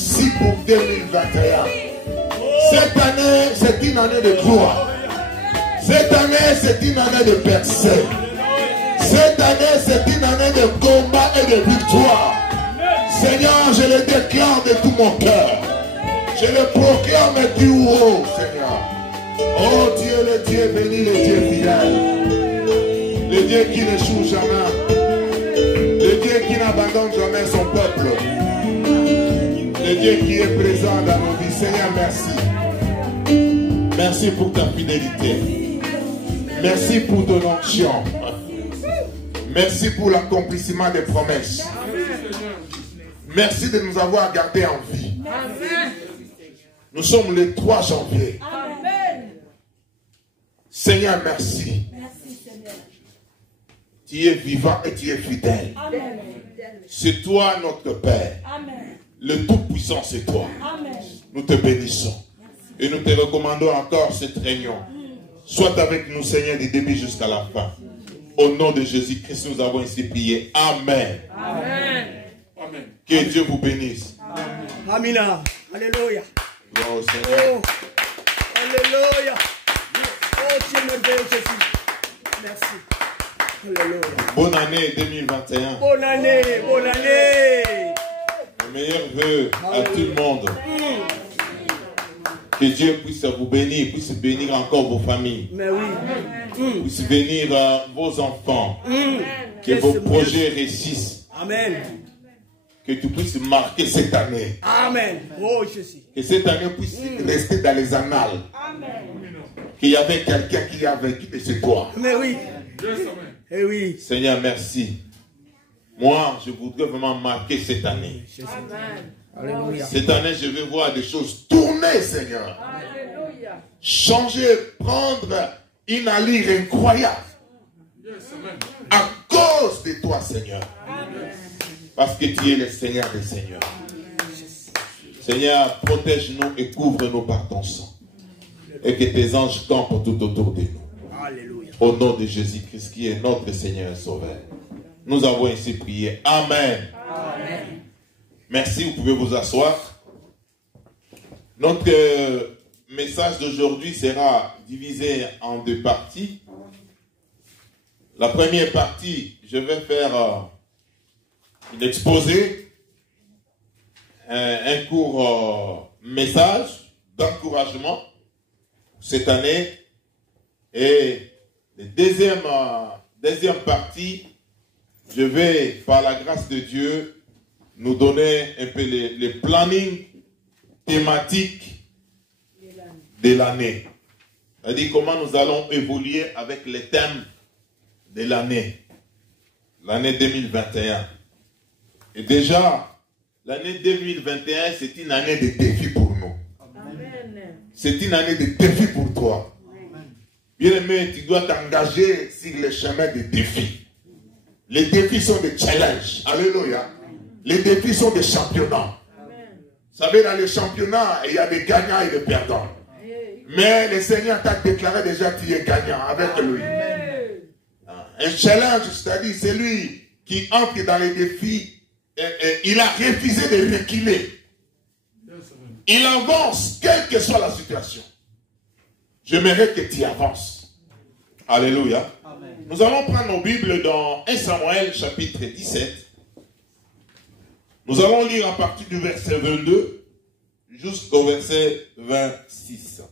merci pour 2021. Cette année, c'est une année de gloire. Cette année, c'est une année de percée. Cette année, c'est une année de combat et de victoire. Seigneur, je le déclare de tout mon cœur. Je le proclame du haut, Seigneur. Oh Dieu, le Dieu béni, le Dieu fidèle. Le Dieu qui n'échoue jamais. Le Dieu qui n'abandonne jamais son peuple. Le Dieu qui est présent dans nos vies. Seigneur, merci. Merci pour ta fidélité. Merci pour ton onction. Merci pour l'accomplissement des promesses. Merci de nous avoir gardés en vie. Nous sommes le 3 janvier. Seigneur, merci. Tu es vivant et tu es fidèle. C'est toi notre Père. Le Tout-Puissant, c'est toi. Nous te bénissons. Et nous te recommandons encore cette réunion. Sois avec nous, Seigneur, du début jusqu'à la fin. Au nom de Jésus-Christ, nous avons ici prié. Amen. Amen. Que Dieu vous bénisse. Amen. Alléluia. Gloire au Seigneur. Oh, alléluia. Oh, tu es merveilleux, Jésus. Merci. Alléluia. Bonne année 2021. Bonne année, bonne année. Mes meilleurs vœux à tout le monde. Que Dieu puisse vous bénir, puisse bénir encore vos familles. Mais oui. Puisse bénir vos enfants. Que vos projets réussissent. Amen. Que tu puisses marquer cette année. Amen. Oh Jésus. Que cette année puisse rester dans les annales. Amen. Qu'il y avait quelqu'un qui a vécu et c'est toi. Mais oui. Eh oui. Seigneur, merci. Moi, je voudrais vraiment marquer cette année. Amen. Alléluia. Cette année, je veux voir des choses tourner, Seigneur. Alléluia. Changer, prendre une allure incroyable. À cause de toi, Seigneur. Parce que tu es le Seigneur des Seigneurs. Seigneur, protège-nous et couvre-nous par ton sang. Et que tes anges campent tout autour de nous. Alléluia. Au nom de Jésus-Christ qui est notre Seigneur et Sauveur. Nous avons ainsi prié. Amen. Amen. Merci, vous pouvez vous asseoir. Notre message d'aujourd'hui sera divisé en 2 parties. La première partie, je vais faire une exposé, un court message d'encouragement cette année. Et la deuxième partie, je vais, par la grâce de Dieu, nous donner un peu les plannings thématiques de l'année. C'est-à-dire comment nous allons évoluer avec les thèmes de l'année. L'année 2021. Et déjà, l'année 2021, c'est une année de défi pour nous. C'est une année de défi pour toi. Bien-aimé, tu dois t'engager sur le chemin des défis. Les défis sont des challenges. Alléluia. Les défis sont des championnats. Vous savez, dans les championnats, il y a des gagnants et des perdants. Mais le Seigneur t'a déclaré déjà que tu es gagnant avec lui. Un challenge, c'est-à-dire celui qui entre dans les défis, il a refusé de reculer. Il avance, quelle que soit la situation. J'aimerais que tu avances. Alléluia. Amen. Nous allons prendre nos Bibles dans 1 Samuel chapitre 17. Nous allons lire à partir du verset 22 jusqu'au verset 26.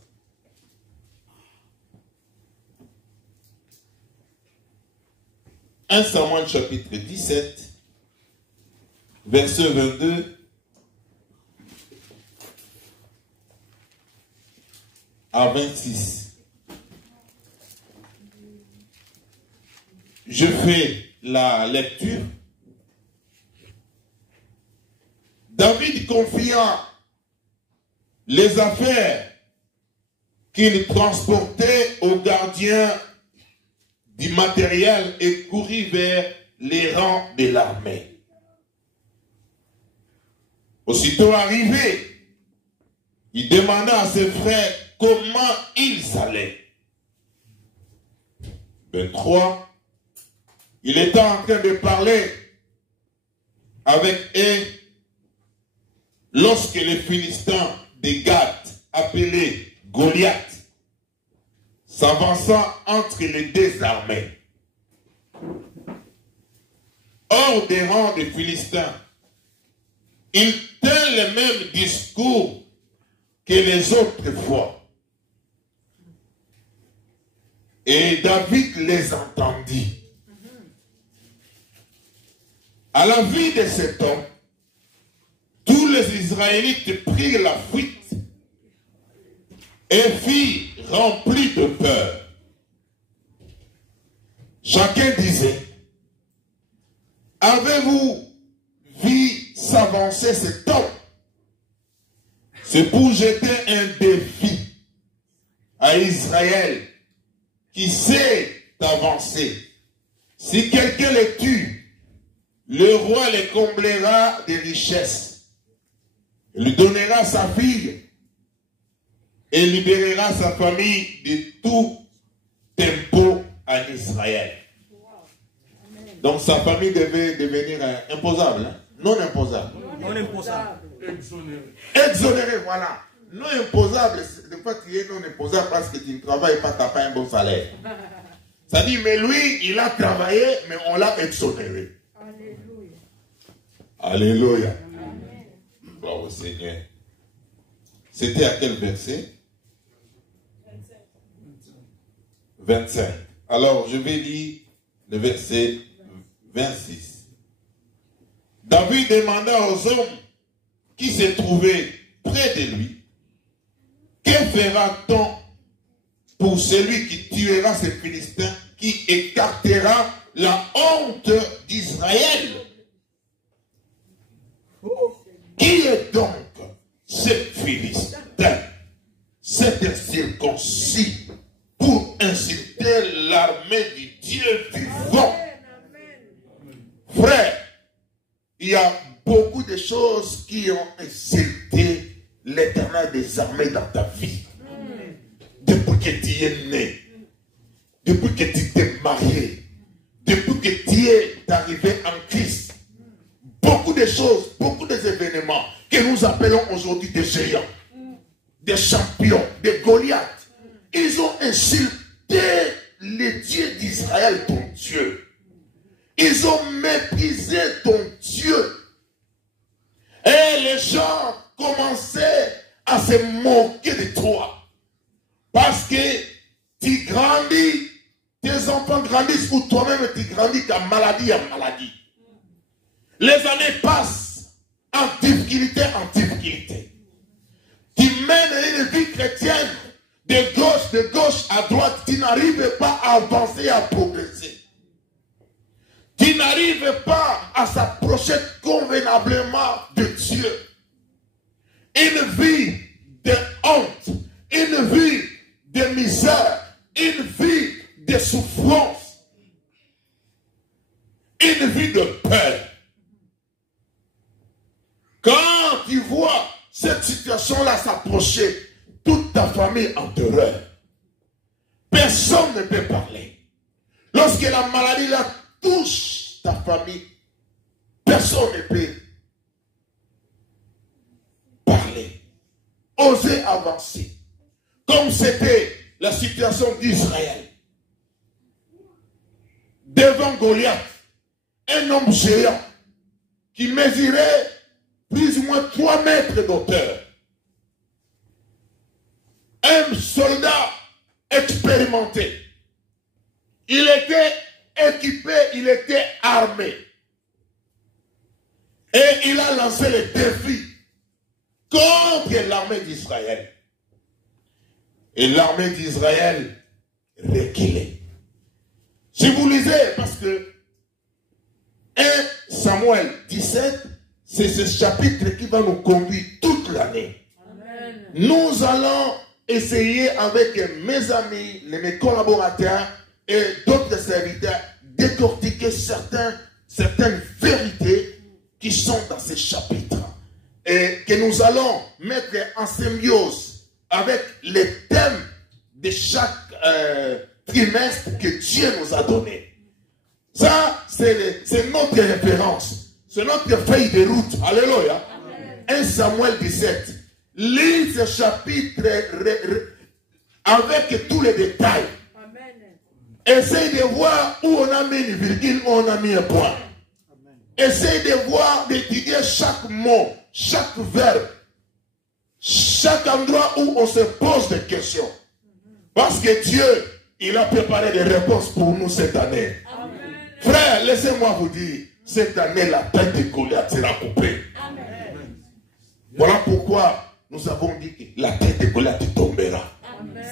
« 1 Samuel chapitre 17, verset 22 à 26. Je fais la lecture. David confia les affaires qu'il transportait au gardien du matériel et courut vers les rangs de l'armée. Aussitôt arrivé, il demanda à ses frères comment ils allaient. 23. Il était en train de parler avec eux lorsque les Philistins de Gath, appelés Goliath, s'avança entre les deux armées. Hors des rangs des Philistins, il tint le même discours que les autres fois. Et David les entendit. À la vue de cet homme, tous les Israélites prirent la fuite et firent remplis de peur. Chacun disait, avez-vous vu s'avancer cet homme? C'est pour jeter un défi à Israël qui sait avancer. Si quelqu'un les tue, le roi les comblera de richesses. Il lui donnera sa fille et libérera sa famille de tout impôt en Israël. Donc sa famille devait devenir imposable, hein? Non imposable. Non imposable. Exonéré, voilà. Non imposable, des fois tu es non imposable parce que tu ne travailles pas, tu n'as pas un bon salaire. Ça dit, mais lui, il a travaillé, mais on l'a exonéré. Alléluia. Alléluia. Gloire au Seigneur. C'était à quel verset? 25. Alors, je vais lire le verset 26. David demanda aux hommes qui se trouvaient près de lui, que fera-t-on pour celui qui tuera ces Philistins, qui écartera la honte d'Israël? Qui est donc ce Philistin, cet incirconcis, pour insulter l'armée du Dieu vivant? Frère, il y a beaucoup de choses qui ont insulté l'Éternel des armées dans ta vie. Depuis que tu es né, depuis que tu t'es marié, depuis que tu es arrivé en Christ, beaucoup de choses, beaucoup d'événements que nous appelons aujourd'hui des géants, des champions, des Goliaths, ils ont insulté le Dieu d'Israël, ton Dieu. Ils ont méprisé ton Dieu. Et les gens commençaient à se moquer de toi. Parce que tu grandis, tes enfants grandissent ou toi-même tu grandis de maladie en maladie. Les années passent en difficulté en difficulté. Tu mènes une vie chrétienne de gauche à droite. Tu n'arrives pas à avancer, à progresser. Tu n'arrives pas à s'approcher convenablement de Dieu. Une vie de honte, une vie de misère, une vie de souffrance, une vie de peur. Quand tu vois cette situation-là s'approcher, toute ta famille en terreur. Personne ne peut parler. Lorsque la maladie là touche ta famille, personne ne peut parler, oser avancer. Comme c'était la situation d'Israël. Devant Goliath, un homme géant qui mesurait plus ou moins 3 mètres d'auteur. Un soldat expérimenté. Il était équipé, il était armé. Et il a lancé le défi contre l'armée d'Israël. Et l'armée d'Israël reculait. Si vous lisez, parce que 1 Samuel 17, c'est ce chapitre qui va nous conduire toute l'année. Nous allons essayer avec mes amis, mes collaborateurs et d'autres serviteurs décortiquer certaines vérités qui sont dans ces chapitres et que nous allons mettre en symbiose avec les thèmes de chaque trimestre que Dieu nous a donné. Ça, c'est notre référence. C'est notre feuille de route. Alléluia. 1 Samuel 17. Lis ce chapitre avec tous les détails. Amen. Essaye de voir où on a mis une virgule, où on a mis un point. Essaye de voir, d'étudier chaque mot, chaque verbe, chaque endroit où on se pose des questions. Parce que Dieu, il a préparé des réponses pour nous cette année. Amen. Frère, laissez-moi vous dire, cette année, la tête de Goliath sera coupée. Amen. Voilà pourquoi nous avons dit que la tête de Goliath tombera.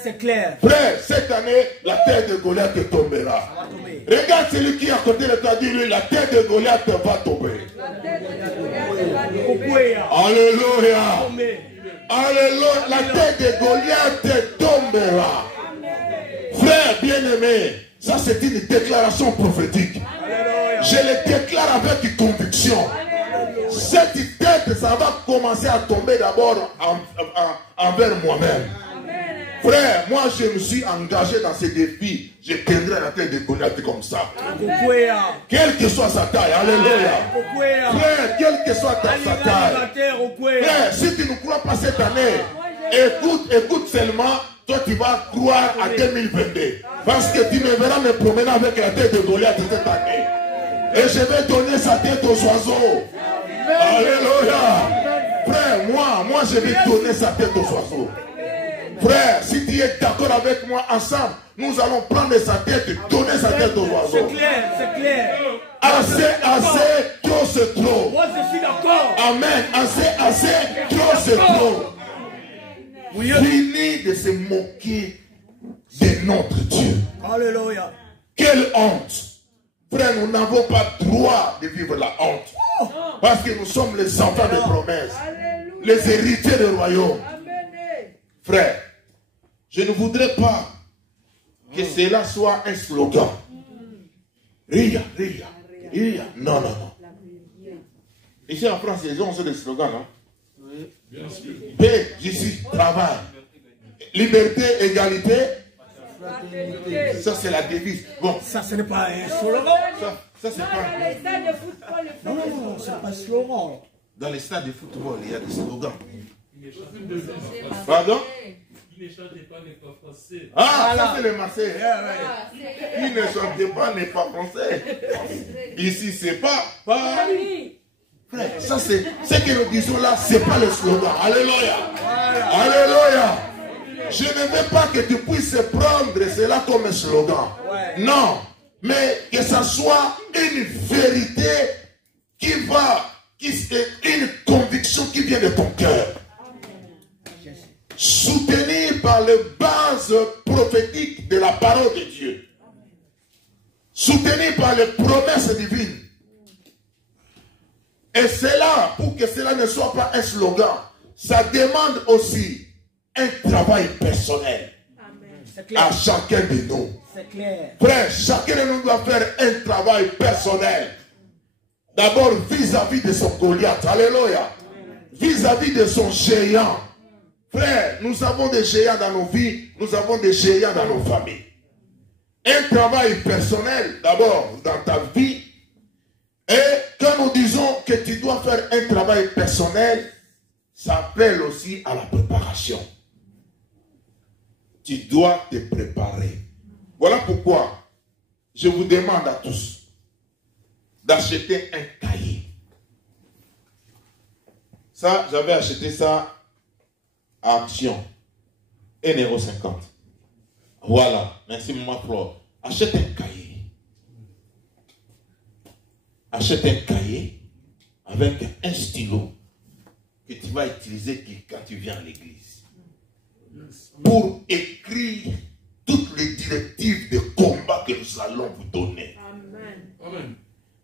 C'est clair. Frère, cette année, la tête de Goliath tombera. Ça va tomber. Regarde celui qui est à côté de toi, dis-lui, la tête de Goliath va tomber. La tête de Goliath va tomber. Okueya. Alléluia. Tomber. Alléluia. La tête de Goliath tombera. Frère bien-aimé, ça c'est une déclaration prophétique. Alléluia. Je le déclare avec conviction. Cette tête, ça va commencer à tomber d'abord envers moi-même. Frère, moi je me suis engagé dans ce défi. Je tiendrai la tête de Goliath comme ça. Okueya. Quelle que soit sa taille. Alléluia. Okueya. Frère, quelle que soit sa taille. Animateur, Okueya. Frère, si tu ne crois pas cette année, écoute seulement, toi tu vas croire à 2022. Parce que tu me verras me promener avec la tête de Goliath cette année. Et je vais donner sa tête aux oiseaux. Alléluia. Frère, moi je vais donner sa tête aux oiseaux. Frère, si tu es d'accord avec moi ensemble, nous allons prendre sa tête et donner sa tête aux oiseaux. C'est clair, c'est clair. Assez, trop c'est trop. Moi je suis d'accord. Amen. Assez, trop c'est trop. Fini de se moquer de notre Dieu. Alléluia. Quelle honte. Frère, nous n'avons pas droit de vivre la honte. Parce que nous sommes les enfants de promesses. Les héritiers du royaume. Frère, je ne voudrais pas que cela soit un slogan. Ria, ria, ria. Non, non, non. Ici en France, les gens ont des slogans, non? Oui. Bien sûr. Paix, justice, travail. Liberté, égalité. Ça, c'est la devise. Bon. Ça, ce n'est pas un slogan. Ça c'est pas. Non, c'est pas un slogan. Dans les stades de football, il y a des slogans. Pardon? Qui ne chante pas n'est pas français. Ah, ça c'est le Marseille. Qui ne chante pas n'est pas français. Ici, c'est pas. Frère, ça c'est ce que nous disons là, c'est pas le slogan. Alléluia. Alléluia. Je ne veux pas que tu puisses prendre cela comme un slogan. Non. Mais que ça soit une vérité une conviction qui vient de ton cœur. Soutenue par les bases prophétiques de la parole de Dieu. Soutenue par les promesses divines. Et cela, pour que cela ne soit pas un slogan, ça demande aussi un travail personnel. À chacun de nous. C'est clair. Frère, chacun de nous doit faire un travail personnel. D'abord vis-à-vis de son Goliath. Alléluia. Vis-à-vis de son géant. Frère, nous avons des géants dans nos vies. Nous avons des géants dans nos familles. Un travail personnel, d'abord, dans ta vie. Et quand nous disons que tu dois faire un travail personnel, ça appelle aussi à la préparation. Tu dois te préparer. Voilà pourquoi je vous demande à tous d'acheter un cahier. Ça, j'avais acheté ça à Action. 1,50 €. Voilà. Merci, maman Flore. Achète un cahier. Achète un cahier avec un stylo que tu vas utiliser quand tu viens à l'église. Pour écrire toutes les directives de combat que nous allons vous donner. Amen. Amen.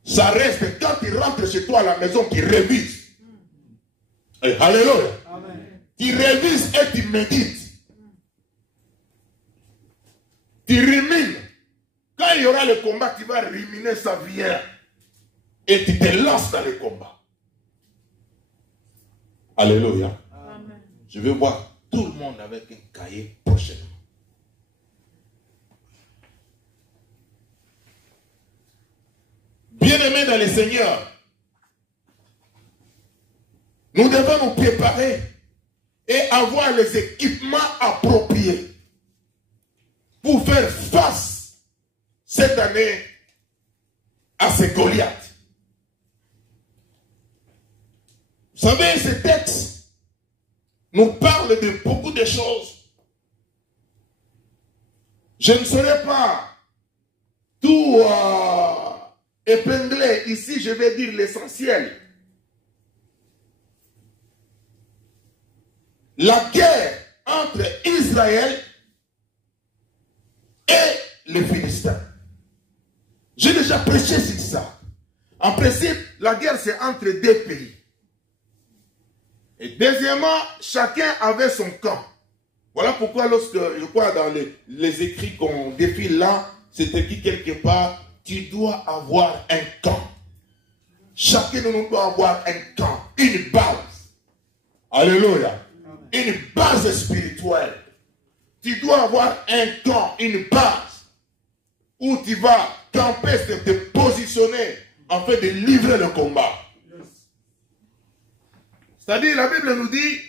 Ça reste quand tu rentres chez toi à la maison, tu révises. Alléluia. Tu révises et tu médites. Tu rumines. Quand il y aura le combat, tu vas ruminer, ça vient. Et tu te lances dans le combat. Alléluia. Amen. Je vais voir tout le monde avec un cahier prochainement. Bien-aimés dans le Seigneur, Nous devons nous préparer et avoir les équipements appropriés pour faire face cette année à ces Goliaths. Vous savez, ce texte nous parle de beaucoup de choses. Je ne saurais pas tout épingler. Ici, je vais dire l'essentiel. La guerre entre Israël et les Philistins. J'ai déjà prêché sur ça. En principe, la guerre c'est entre deux pays. Et deuxièmement, chacun avait son camp. Voilà pourquoi lorsque, je crois dans les écrits qu'on défile là, c'est écrit quelque part, tu dois avoir un camp. Chacun de nous doit avoir un camp, une base. Alléluia. Une base spirituelle. Tu dois avoir un camp, une base, où tu vas camper, te positionner, afin de livrer le combat. C'est-à-dire, la Bible nous dit,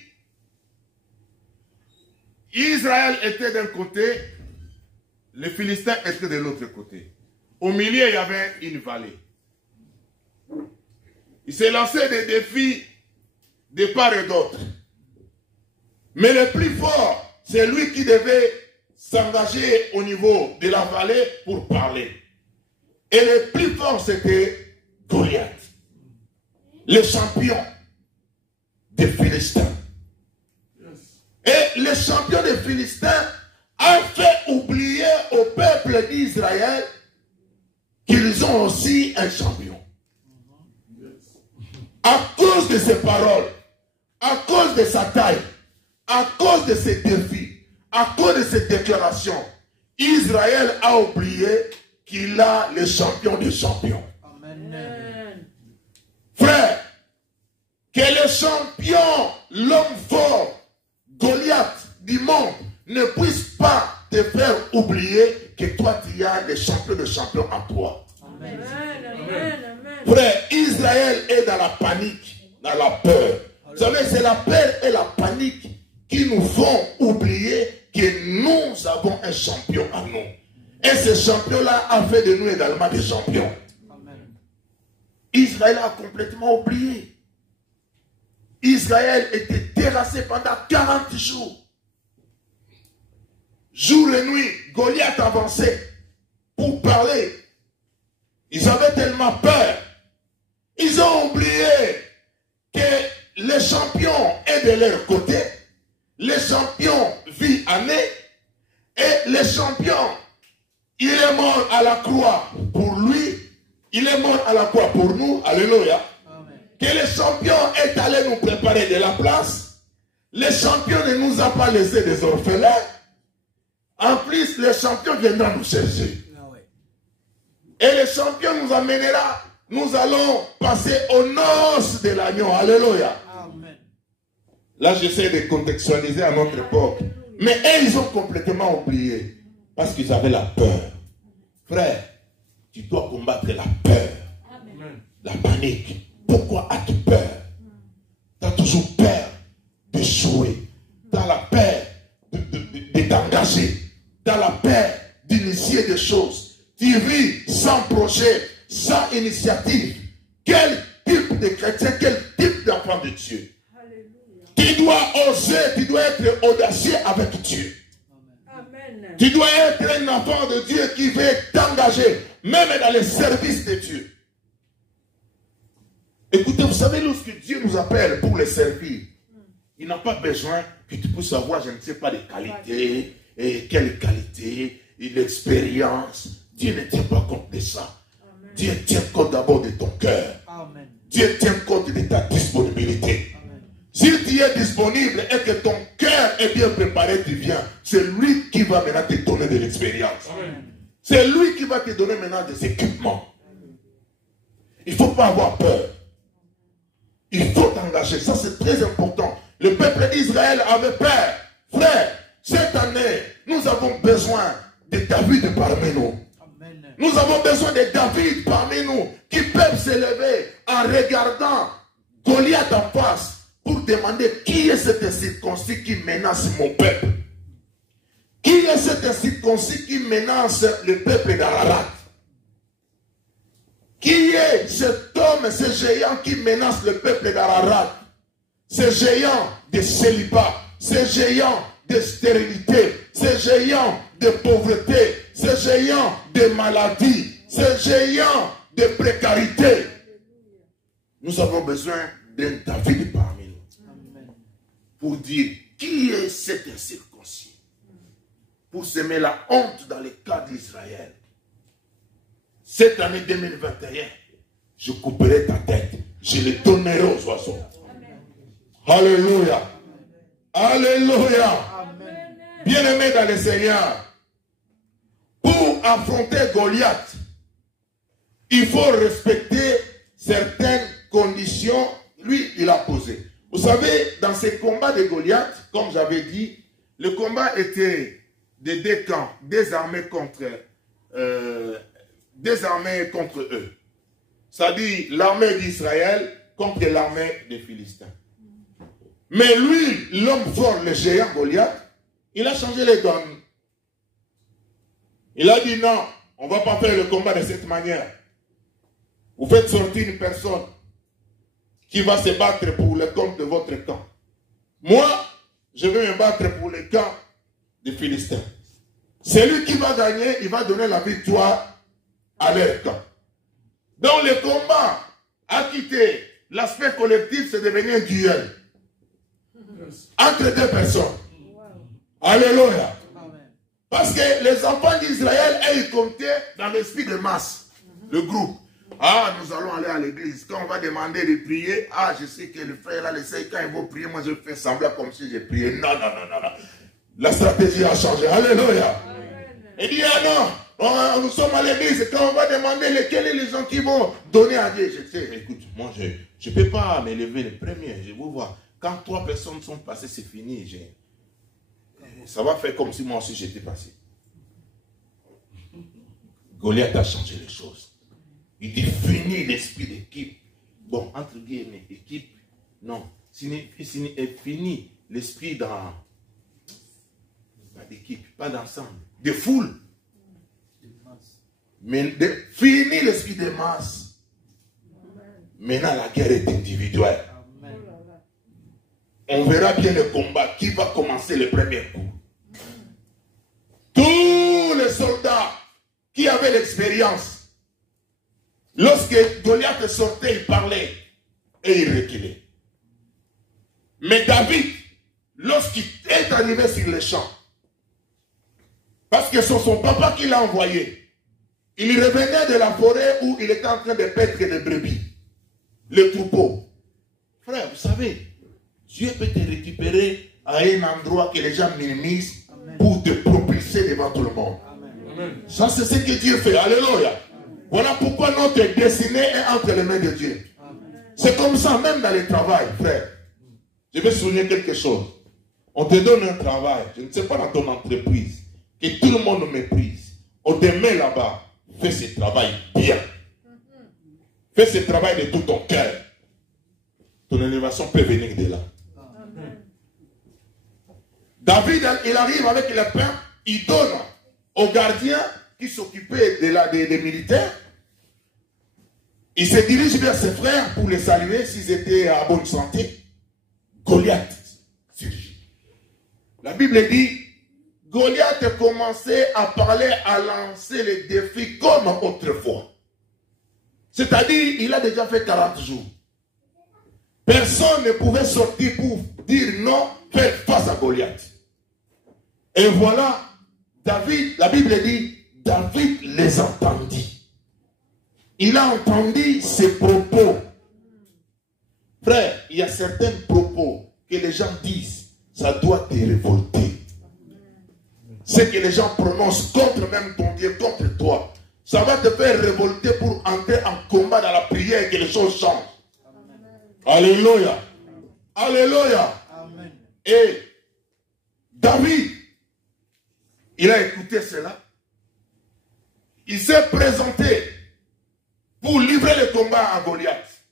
Israël était d'un côté, les Philistins étaient de l'autre côté. Au milieu, il y avait une vallée. Il s'est lancé des défis de part et d'autre. Mais le plus fort, c'est lui qui devait s'engager au niveau de la vallée pour parler. Et le plus fort, c'était Goliath, le champion des Philistins. Et le champion des Philistins a fait oublier au peuple d'Israël qu'ils ont aussi un champion. À cause de ses paroles, à cause de sa taille, à cause de ses défis, à cause de ses déclarations, Israël a oublié qu'il a le champion des champions. Amen. Frère, que le champion, l'homme fort, Goliath du monde, ne puisse pas te faire oublier que toi tu as le champion de champions en toi. Amen. Amen. Frère, Israël est dans la panique, dans la peur. Vous savez, c'est la peur et la panique qui nous font oublier que nous avons un champion à nous. Et ce champion-là a fait de nous également des champions. Amen. Israël a complètement oublié. Israël était terrassé pendant 40 jours. Jour et nuit, Goliath avançait pour parler. Ils avaient tellement peur. Ils ont oublié que le champion est de leur côté. Le champion vit en eux. Et le champion, il est mort à la croix pour lui. Il est mort à la croix pour nous. Alléluia. Amen. Que le champion est allé nous préparer de la place. Le champion ne nous a pas laissé des orphelins. En plus, le champion viendra nous chercher. Et le champion nous amènera. Nous allons passer aux noces de l'agneau. Alléluia. Amen. Là, j'essaie de contextualiser à notre époque. Mais eux, ils ont complètement oublié. Parce qu'ils avaient la peur. Frère, tu dois combattre la peur. Amen. La panique. Pourquoi as-tu peur? Tu as toujours peur d'échouer. Tu as la peur de t'engager. Tu as la peur d'initier des choses. Tu vis sans projet, sans initiative. Quel type de chrétien, quel type d'enfant de Dieu? Alléluia. Tu dois oser, tu dois être audacieux avec Dieu. Amen. Tu dois être un enfant de Dieu qui veut t'engager, même dans le service de Dieu. Écoutez, vous savez, lorsque Dieu nous appelle pour le servir, il n'a pas besoin que tu puisses avoir, je ne sais pas, des qualités, et quelles qualités, l'expérience. Dieu ne tient pas compte de ça. Amen. Dieu tient compte d'abord de ton cœur. Amen. Dieu tient compte de ta disponibilité. Amen. Si tu es disponible et que ton cœur est bien préparé, tu viens. C'est lui qui va maintenant te donner de l'expérience. C'est lui qui va te donner maintenant des équipements. Amen. Il ne faut pas avoir peur. Il faut t'engager. Ça, c'est très important. Le peuple d'Israël avait peur. Frère, cette année, nous avons besoin de David parmi nous. Amen. Nous avons besoin de David parmi nous qui peuvent s'élever en regardant Goliath en face pour demander qui est cet incirconcis qui menace mon peuple. Qui est cet incirconcis qui menace le peuple d'Ararat? Qui est cet homme, ce géant qui menace le peuple d'Ararat? Ce géant de célibat, ce géant de stérilité, ce géant de pauvreté, ce géant de maladie, ce géant de précarité. Nous avons besoin d'un David parmi nous. Pour dire qui est cet incirconcis. Pour semer la honte dans les cas d'Israël. Cette année 2021, je couperai ta tête. Je les donnerai aux oiseaux. Alléluia. Alléluia. Bien-aimés dans le Seigneur, pour affronter Goliath, il faut respecter certaines conditions. Lui, il a posé. Vous savez, dans ces combats de Goliath, comme j'avais dit, le combat était de deux camps, des armées contre eux. C'est-à-dire l'armée d'Israël contre l'armée des Philistins. Mais lui, l'homme fort, le géant Goliath, il a changé les donnes. Il a dit non, on ne va pas faire le combat de cette manière. Vous faites sortir une personne qui va se battre pour le compte de votre camp. Moi, je vais me battre pour le camp des Philistins. Celui qui va gagner, il va donner la victoire à leur camp. Donc le combat a quitté l'aspect collectif, c'est devenu un duel entre deux personnes. Alléluia. Parce que les enfants d'Israël, ils comptaient dans l'esprit de masse, le groupe. Ah, nous allons aller à l'église. Quand on va demander de prier, ah, je sais que le frère là, quand il va prier, moi je fais semblant comme si j'ai prié. Non. La stratégie a changé. Alléluia. Il dit, ah non, nous sommes à l'église. Quand on va demander lesquels sont les gens qui vont donner à Dieu, je sais, écoute, moi je ne peux pas m'élever le premier. Je vous vois. Quand 3 personnes sont passées, c'est fini. Ça va faire comme si moi aussi j'étais passé. Goliath a changé les choses. Il dit fini l'esprit d'équipe. Bon, entre guillemets, équipe, non. Fini l'esprit dans... Pas d'équipe, pas d'ensemble. De foule. Mais fini l'esprit de masse. Maintenant la guerre est individuelle. On verra bien le combat. Qui va commencer le premier coup? Tous les soldats qui avaient l'expérience, lorsque Goliath sortait, il parlait et il reculait. Mais David, lorsqu'il est arrivé sur le champ, parce que c'est son papa qui l'a envoyé, il revenait de la forêt où il était en train de paître les brebis, le troupeau. Frère, vous savez, Dieu peut te récupérer à un endroit que les gens minimisent pour te propulser devant tout le monde. Amen. Ça, c'est ce que Dieu fait. Alléluia. Voilà pourquoi notre destinée est entre les mains de Dieu. C'est comme ça, même dans le travail, frère. Je vais souligner quelque chose. On te donne un travail, je ne sais pas dans ton entreprise, que tout le monde méprise. On te met là-bas, fais ce travail bien. Fais ce travail de tout ton cœur. Ton élévation peut venir de là. David, il arrive avec le pain, il donne aux gardiens qui s'occupaient des militaires. Il se dirige vers ses frères pour les saluer s'ils étaient à bonne santé. Goliath surgit. La Bible dit, Goliath commençait à parler, à lancer les défis comme autrefois. C'est-à-dire, il a déjà fait 40 jours. Personne ne pouvait sortir pour dire non, faire face à Goliath. Et voilà, David, la Bible dit, David les entendit. Il a entendu ces propos. Frère, il y a certains propos que les gens disent, ça doit te révolter. Ce que les gens prononcent contre même ton Dieu, contre toi, ça va te faire révolter pour entrer en combat dans la prière et que les choses changent. Alléluia. Alléluia. Amen. Et David, il a écouté cela. Il s'est présenté pour livrer le combat à Goliath.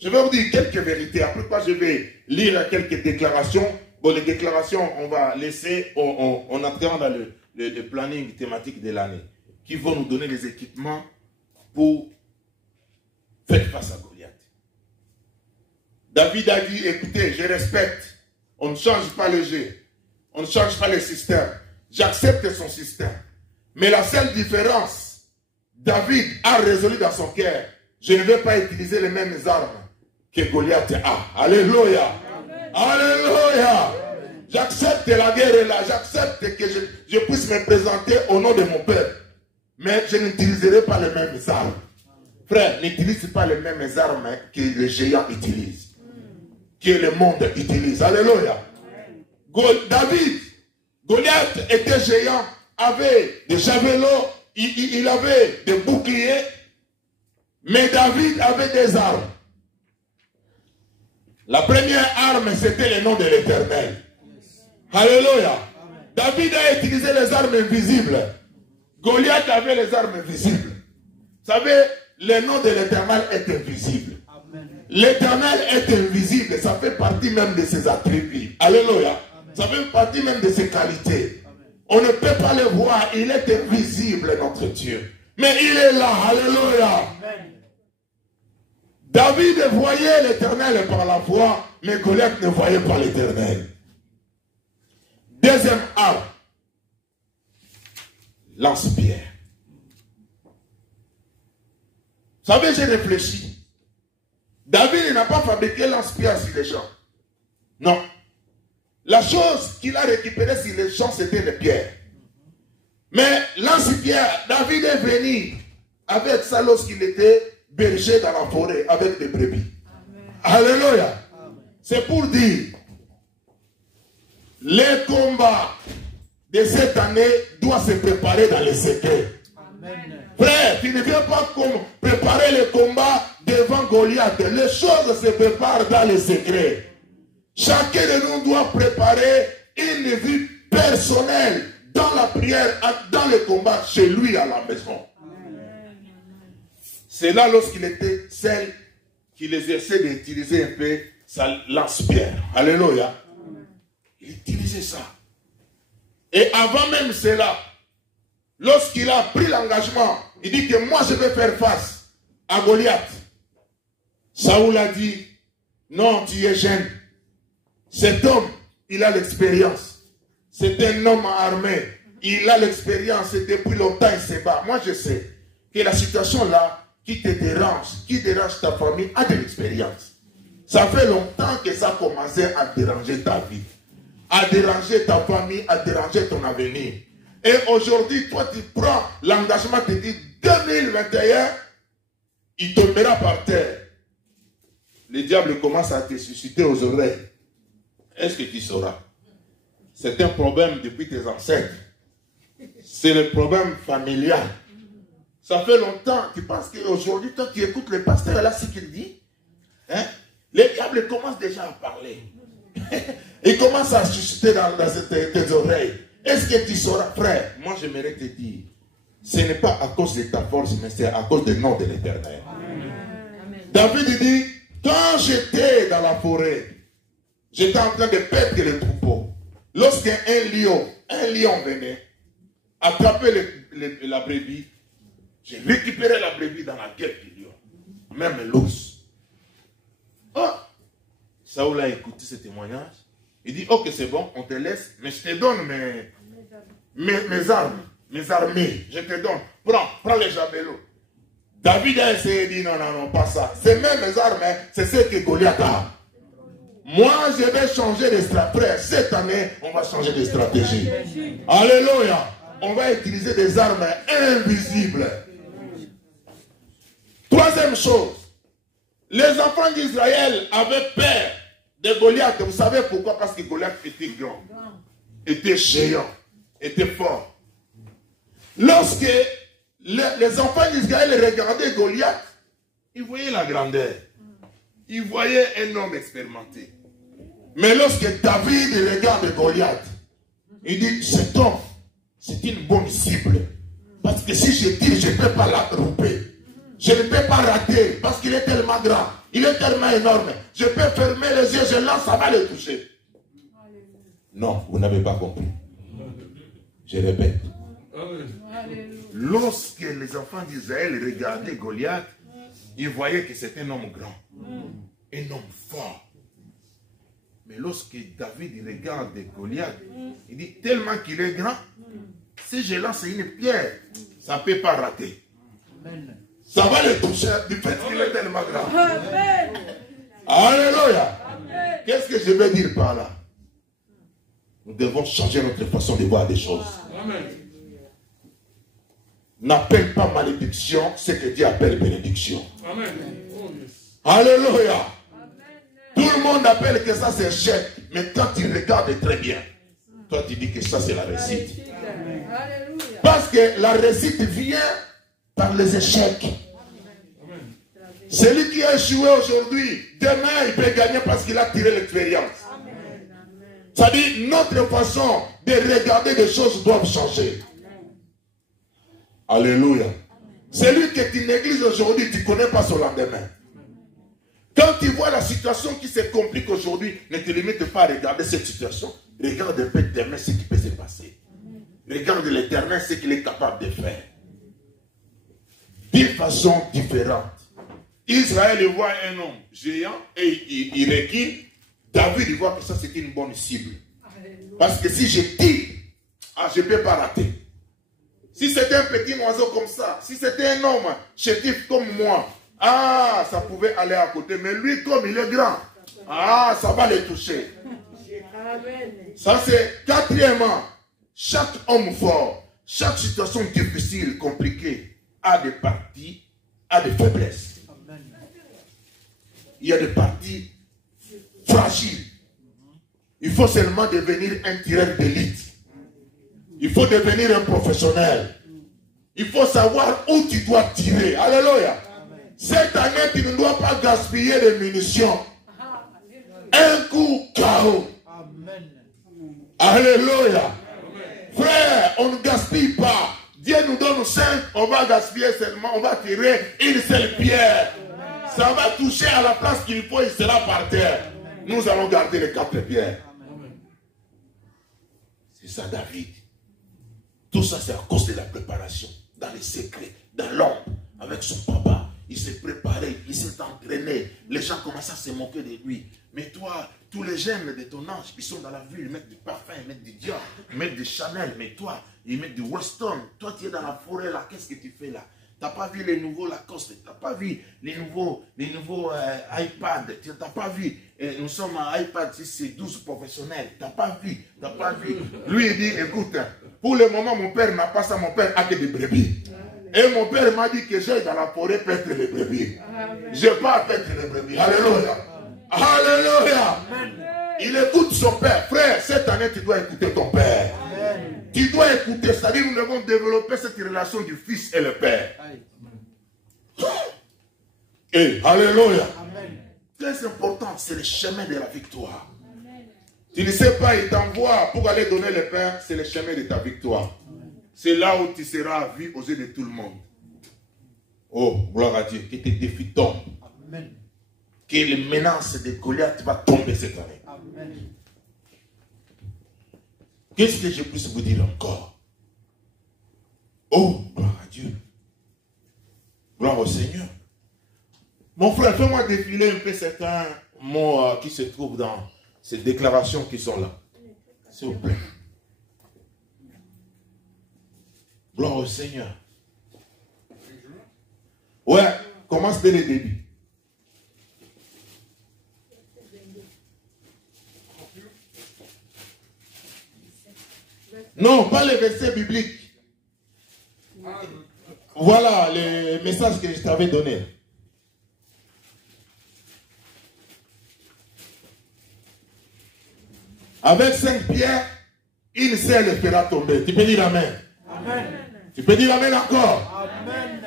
Je vais vous dire quelques vérités. Après quoi, je vais lire quelques déclarations. Bon, les déclarations, on va laisser, on entrera dans le planning thématique de l'année, qui vont nous donner les équipements pour faire face à Goliath. David a dit, écoutez, je respecte. On ne change pas le jeu. On ne change pas le système. J'accepte son système. Mais la seule différence, David a résolu dans son cœur, je ne vais pas utiliser les mêmes armes que Goliath a. Alléluia. Alléluia. J'accepte la guerre est là. J'accepte que je puisse me présenter au nom de mon peuple. Mais je n'utiliserai pas les mêmes armes. Frère, n'utilise pas les mêmes armes que les géants utilisent. Que le monde utilise. Alléluia. David, Goliath était géant, avait des javelots, il avait des boucliers, mais David avait des armes. La première arme, c'était le nom de l'Éternel. Alléluia. David a utilisé les armes invisibles. Goliath avait les armes visibles. Vous savez, le nom de l'Éternel est invisible. L'Éternel est invisible. Ça fait partie même de ses attributs. Alléluia. Ça fait partie même de ses qualités. On ne peut pas le voir. Il est invisible, notre Dieu. Mais il est là. Alléluia. David voyait l'Éternel par la foi, mais Goliath ne voyait pas l'Éternel. Deuxième arme, lance-pierre. Vous savez, j'ai réfléchi. David n'a pas fabriqué lance-pierre sur les champs. Non. La chose qu'il a récupérée sur les champs, c'était les pierres. Mais lance-pierre, David est venu avec ça lorsqu'il était berger dans la forêt avec des brebis. Amen. Alléluia. C'est pour dire, les combats de cette année doivent se préparer dans les secrets. Amen. Frère, tu ne viens pas préparer les combats devant Goliath. Les choses se préparent dans les secrets. Chacun de nous doit préparer une vie personnelle dans la prière, dans le combat, chez lui à la maison. C'est là lorsqu'il était seul qu'il exerçait d'utiliser un peu sa lance-pierre. Alléluia. Il utilisait ça. Et avant même cela, lorsqu'il a pris l'engagement, il dit que moi je vais faire face à Goliath. Saoul a dit, non, tu es jeune. Cet homme, il a l'expérience. C'est un homme armé. Il a l'expérience et depuis longtemps il se bat. Moi je sais que la situation là, qui te dérange, qui dérange ta famille, a de l'expérience. Ça fait longtemps que ça a commencé à déranger ta vie, à déranger ta famille, à déranger ton avenir. Et aujourd'hui, toi, tu prends l'engagement, tu dis 2021, il tombera par terre. Le diable commence à te susciter aux oreilles. Est-ce que tu sauras? C'est un problème depuis tes ancêtres. C'est le problème familial. Ça fait longtemps, tu penses qu'aujourd'hui, toi, tu écoutes le pasteur, là, ce qu'il dit. Hein? Le diable commence déjà à parler. Il commence à susciter dans tes oreilles. Est-ce que tu sauras, frère? Moi, j'aimerais te dire, ce n'est pas à cause de ta force, mais c'est à cause du nom de l'Éternel. David dit, quand j'étais dans la forêt, j'étais en train de perdre les troupeaux. Lorsqu'un lion venait attraper la brebis, j'ai récupéré la brebis dans la gueule du lion. Même l'os. Oh! Saoul a écouté ce témoignage. Il dit, ok, c'est bon, on te laisse, mais je te donne mes armes, mes armées. Je te donne. Prends les javelots. David a essayé de dire, non, pas ça. C'est même mes armes, c'est ce que Goliath a. Moi, je vais changer de stratégie. Cette année, on va changer de stratégie. Alléluia. On va utiliser des armes invisibles. Troisième chose. Les enfants d'Israël avaient peur de Goliath. Vous savez pourquoi? Parce que Goliath était grand, était géant, était fort. Lorsque les enfants d'Israël regardaient Goliath, ils voyaient la grandeur. Ils voyaient un homme expérimenté. Mais lorsque David regarde Goliath, il dit, cet homme, c'est une bonne cible. Parce que si je tire, je ne peux pas l'attraper. Je ne peux pas rater parce qu'il est tellement grand. Il est tellement énorme. Je peux fermer les yeux, je lance, ça va le toucher. Non, vous n'avez pas compris. Je répète. Lorsque les enfants d'Israël regardaient Goliath, ils voyaient que c'était un homme grand, un homme fort. Mais lorsque David regarde Goliath, il dit tellement qu'il est grand, si je lance une pierre, ça ne peut pas rater. Ça va le toucher du fait qu'il est tellement grand. Alléluia. Qu'est-ce que je veux dire par là? Nous devons changer notre façon de voir des choses. N'appelle pas malédiction ce que Dieu appelle bénédiction. Amen. Alléluia. Tout le monde appelle que ça c'est échec. Mais quand tu regardes très bien, toi tu dis que ça c'est la réussite. Parce que la réussite vient par les échecs. Celui qui a échoué aujourd'hui, demain il peut gagner parce qu'il a tiré l'expérience. C'est-à-dire notre façon de regarder des choses doit changer. Alléluia. Celui que tu négliges aujourd'hui, tu ne connais pas son lendemain. Quand tu vois la situation qui se complique aujourd'hui, ne te limite pas à regarder cette situation. Regarde un peu demain ce qui peut se passer. Regarde l'Éternel ce qu'il est capable de faire. De façon différente. Israël voit un homme géant et il recule. David voit que ça c'est une bonne cible. Parce que si je tire, je ne peux pas rater. Si c'était un petit oiseau comme ça, si c'était un homme chétif comme moi, ça pouvait aller à côté. Mais lui, comme il est grand, ça va le toucher. Ça c'est quatrièmement, chaque homme fort, chaque situation difficile, compliquée, a des parties, a des faiblesses. Il y a des parties fragiles. Il faut seulement devenir un tireur d'élite. Il faut devenir un professionnel. Il faut savoir où tu dois tirer. Alléluia. Cette année, tu ne dois pas gaspiller de munitions. Un coup KO. Alléluia. Frère, on ne gaspille pas. Dieu nous donne 5, on va gaspiller seulement, on va tirer une seule pierre. Ça va toucher à la place qu'il faut, il sera par terre. Nous allons garder les 4 pierres. C'est ça David. Tout ça c'est à cause de la préparation. Dans les secrets, dans l'ombre, avec son papa. Il s'est préparé, il s'est entraîné. Les gens commencent à se moquer de lui. Mais toi, tous les jeunes de ton âge, ils sont dans la ville, ils mettent du parfum, ils mettent du Dior, ils mettent du Chanel. Mais toi, ils mettent du Weston. Toi, tu es dans la forêt là, qu'est-ce que tu fais là? Tu n'as pas vu les nouveaux Lacoste, tu n'as pas vu les nouveaux iPad, tu n'as pas vu, nous sommes à iPad, c'est 12 professionnels, tu n'as pas vu, Lui, il dit, écoute, pour le moment, mon père n'a pas ça, mon père a que des brebis. Et mon père m'a dit que j'ai dans la forêt paître les brebis. Je n'ai pas à paître les brebis. Alléluia. Alléluia. Il écoute son père. Frère, cette année, tu dois écouter ton père. Tu dois écouter, c'est-à-dire nous devons développer cette relation du fils et le père. Et alléluia. Très important, c'est le chemin de la victoire. Tu ne sais pas, il t'envoie pour aller donner le pain, c'est le chemin de ta victoire. C'est là où tu seras vu aux yeux de tout le monde. Oh, gloire à Dieu, que tes défis tombent. Amen. Que les menaces de Goliath va tomber cette année. Amen. Qu'est-ce que je puisse vous dire encore? Oh, gloire à Dieu. Gloire au Seigneur. Mon frère, fais-moi défiler un peu certains mots qui se trouvent dans ces déclarations qui sont là. S'il vous plaît. Gloire au Seigneur. Ouais, commence dès le début. Non, pas les versets bibliques. Voilà les messages que je t'avais donnés. Avec 5 pierres, une seule fera tomber. Tu peux dire amen. Amen. Tu peux dire amen encore. Amen.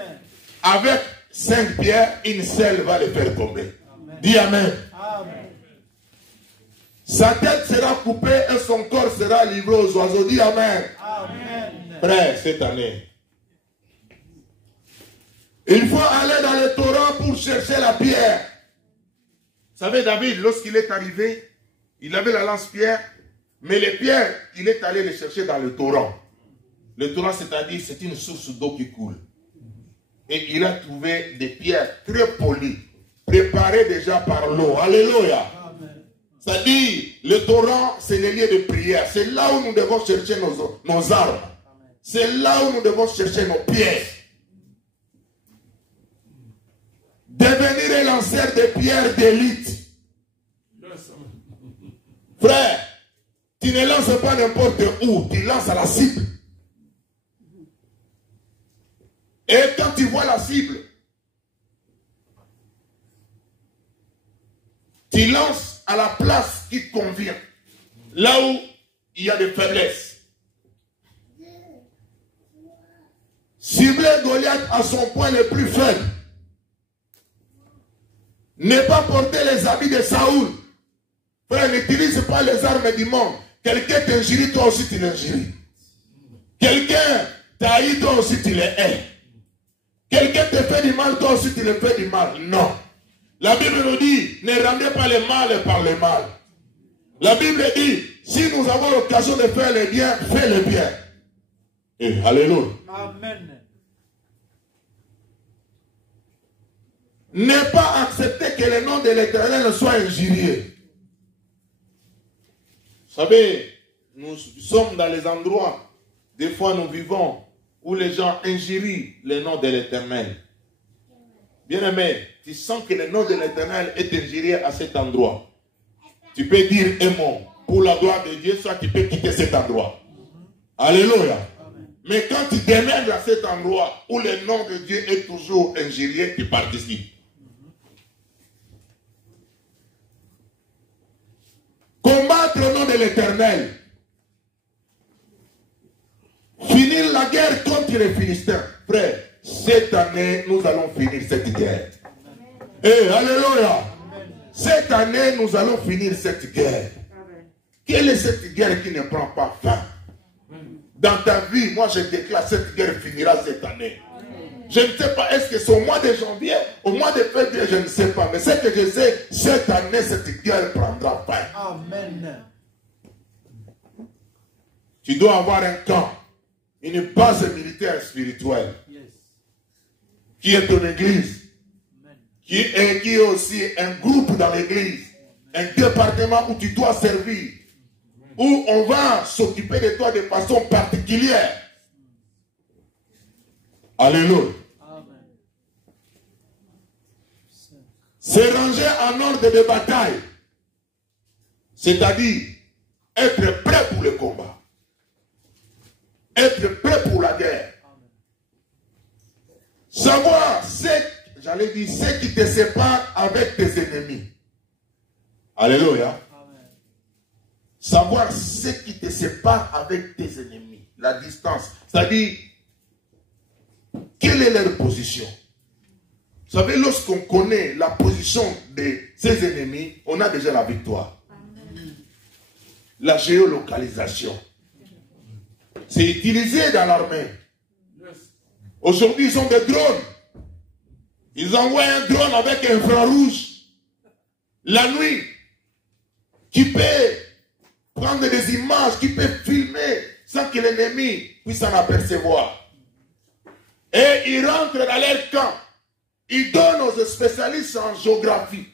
Avec 5 pierres, une seule va les faire tomber. Amen. Dis amen. Amen. Sa tête sera coupée et son corps sera livré aux oiseaux. Dis amen. Amen. Frère, cette année, Il faut aller dans le torrent pour chercher la pierre. Vous savez, David, lorsqu'il est arrivé, il avait la lance-pierre, mais les pierres, il est allé les chercher dans le torrent. Le torrent, c'est-à-dire, c'est une source d'eau qui coule. Et il a trouvé des pierres très polies, préparées déjà par l'eau. Alléluia. C'est-à-dire, le torrent, c'est le lieu de prière. C'est là où nous devons chercher nos armes. C'est là où nous devons chercher nos pierres. Devenir un lanceur de pierres d'élite. Frère, tu ne lances pas n'importe où, tu lances à la cible. Et quand tu vois la cible, tu lances à la place qui te convient. Là où il y a des faiblesses. Cibler Goliath à son point le plus faible. Ne pas porter les habits de Saoul. Frère, n'utilise pas les armes du monde. Quelqu'un t'injurie, toi aussi tu l'injuries. Quelqu'un t'haït, toi aussi tu le hais. Quelqu'un te fait du mal, toi aussi tu le fais du mal. Non. La Bible nous dit, ne rendez pas le mal par le mal. La Bible dit, si nous avons l'occasion de faire le bien, fais le bien. Et alléluia. Amen. Ne pas accepter que le nom de l'Éternel soit injurié. Vous savez, nous sommes dans les endroits, des fois nous vivons, où les gens injurient le nom de l'Éternel. Bien-aimé, tu sens que le nom de l'Éternel est injurié à cet endroit. Tu peux dire un mot pour la gloire de Dieu, soit tu peux quitter cet endroit. Alléluia. Mais quand tu demeures à cet endroit où le nom de Dieu est toujours injurié, tu participes. Combattre le nom de l'Éternel. Finir la guerre contre les Philistins. Frère, cette année, nous allons finir cette guerre. Eh, alléluia. Cette année, nous allons finir cette guerre. Quelle est cette guerre qui ne prend pas fin? Dans ta vie, moi je déclare, cette guerre finira cette année. Je ne sais pas, est-ce que c'est au mois de janvier, au mois de février, je ne sais pas. Mais ce que je sais, cette année, cette guerre prendra fin. Amen. Tu dois avoir un camp, une base militaire spirituelle, qui est ton église, qui est aussi un groupe dans l'église, un département où tu dois servir, où on va s'occuper de toi de façon particulière. Alléluia. Se ranger en ordre de bataille, c'est-à-dire être prêt pour le combat, être prêt pour la guerre, savoir ce qui te sépare avec tes ennemis. Alléluia. Savoir ce qui te sépare avec tes ennemis, la distance, c'est-à-dire quelle est leur position. Vous savez, lorsqu'on connaît la position de ses ennemis, on a déjà la victoire. Amen. La géolocalisation. C'est utilisé dans l'armée. Aujourd'hui, ils ont des drones. Ils envoient un drone avec un infrarouge la nuit qui peut prendre des images, qui peut filmer sans que l'ennemi puisse en apercevoir. Et ils rentrent dans leur camp. Ils donnent aux spécialistes en géographie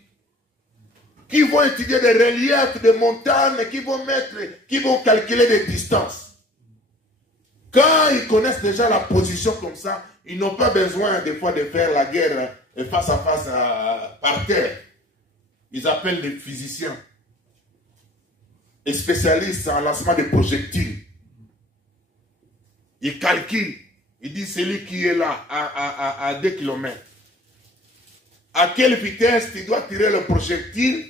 qui vont étudier des reliefs, des montagnes, qui vont calculer des distances. Quand ils connaissent déjà la position comme ça, ils n'ont pas besoin des fois de faire la guerre face à face par terre. Ils appellent des physiciens et spécialistes en lancement de projectiles. Ils calculent. Ils disent celui qui est là à 2 km. À quelle vitesse tu dois tirer le projectile?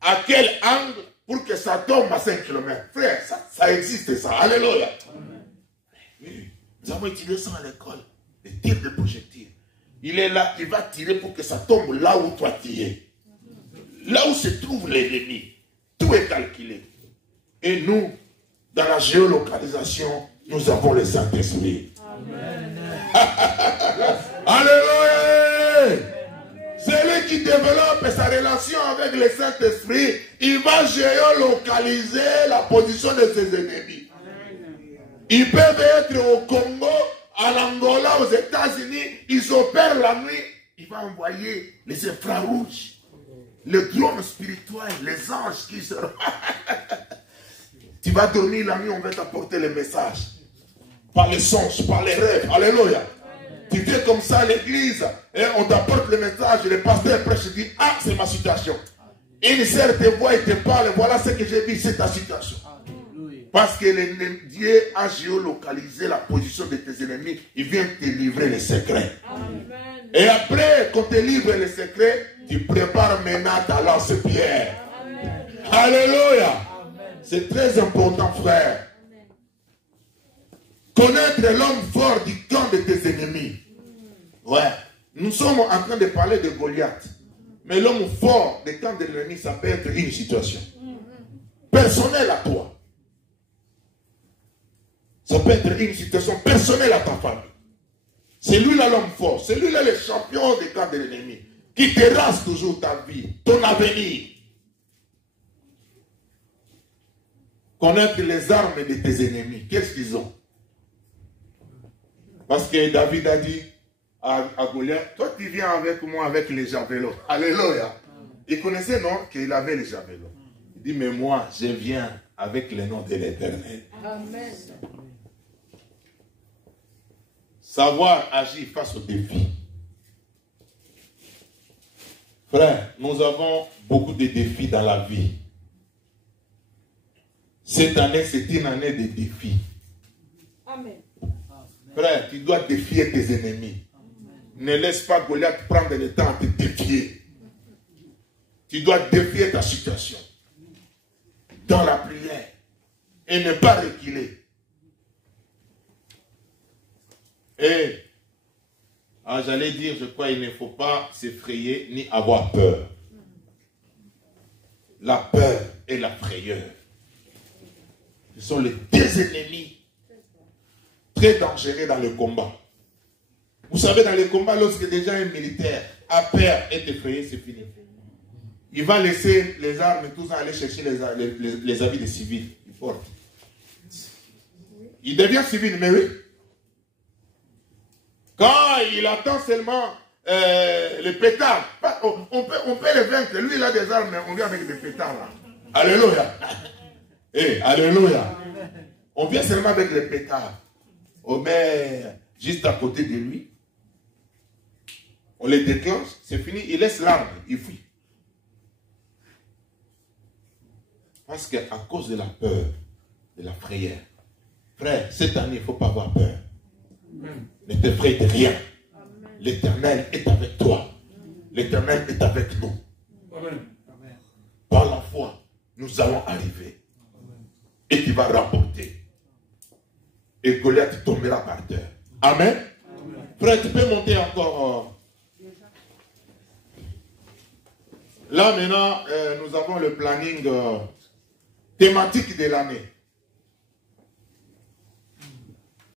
À quel angle pour que ça tombe à 5 km? Frère, ça existe ça. Alléluia. Oui, nous avons utilisé ça à l'école. Le tir de projectile. Il est là, il va tirer pour que ça tombe là où toi tu es. Là où se trouve l'ennemi. Tout est calculé. Et nous, dans la géolocalisation, nous avons le Saint-Esprit. Amen. Alléluia. Celui qui développe sa relation avec le Saint-Esprit, il va géolocaliser la position de ses ennemis. Ils peuvent être au Congo, à l'Angola, aux États-Unis, ils opèrent la nuit. Il va envoyer les infrarouges, les drones spirituels, les anges qui seront. Tu vas dormir la nuit, on va t'apporter les messages. Par les songes, par les rêves. Alléluia. Tu viens comme ça à l'église, et on t'apporte le message, le pasteur prêche, dit, ah, c'est ma situation. Une sœur te voit et te parle, voilà ce que j'ai vu, c'est ta situation. Parce que Dieu a géolocalisé la position de tes ennemis, il vient te livrer les secrets. Amen. Et après, quand tu livres les secrets, tu prépares maintenant ta lance-pierre. Alléluia. C'est très important, frère. Connaître l'homme fort du camp de tes ennemis. Ouais. Nous sommes en train de parler de Goliath. Mais l'homme fort du camp de l'ennemi, ça peut être une situation personnelle à toi. Ça peut être une situation personnelle à ta famille. C'est lui-là l'homme fort. C'est lui-là le champion du camp de l'ennemi. Qui terrasse toujours ta vie, ton avenir. Connaître les armes de tes ennemis. Qu'est-ce qu'ils ont? Parce que David a dit à Goliath, toi tu viens avec moi avec les javelots. Alléluia. Il connaissait, non, qu'il avait les javelots. Il dit, mais moi, je viens avec le nom de l'Éternel. Amen. Savoir agir face aux défis. Frère, nous avons beaucoup de défis dans la vie. Cette année, c'est une année de défis. Amen. Frère, tu dois défier tes ennemis. Ne laisse pas Goliath prendre le temps de te défier. Tu dois défier ta situation. Dans la prière. Et ne pas reculer. Et, j'allais dire, je crois, il ne faut pas s'effrayer ni avoir peur. La peur et la frayeur. Ce sont les deux ennemis très dangereux dans le combat. Vous savez, dans le combat, lorsque déjà un militaire a peur et effrayé, c'est fini. Il va laisser les armes et tout ça, aller chercher les habits des civils. Il porte. Il devient civil, mais oui. Quand il attend seulement les pétards, on peut les vaincre. Lui, il a des armes, mais on vient avec des pétards là. Alléluia. Hey, alléluia. On vient seulement avec les pétards. On met juste à côté de lui. On les déclenche, c'est fini. Il laisse l'arme, il fuit. Parce qu'à cause de la peur, de la frayeur, frère, cette année, il ne faut pas avoir peur. Ne t'effraie de rien. L'Éternel est avec toi. L'Éternel est avec nous. Amen. Par la foi, nous allons arriver. Et tu vas remporter. Et Goliath tombera par terre. Amen. Amen. Frère, tu peux monter encore. Là maintenant, nous avons le planning thématique de l'année.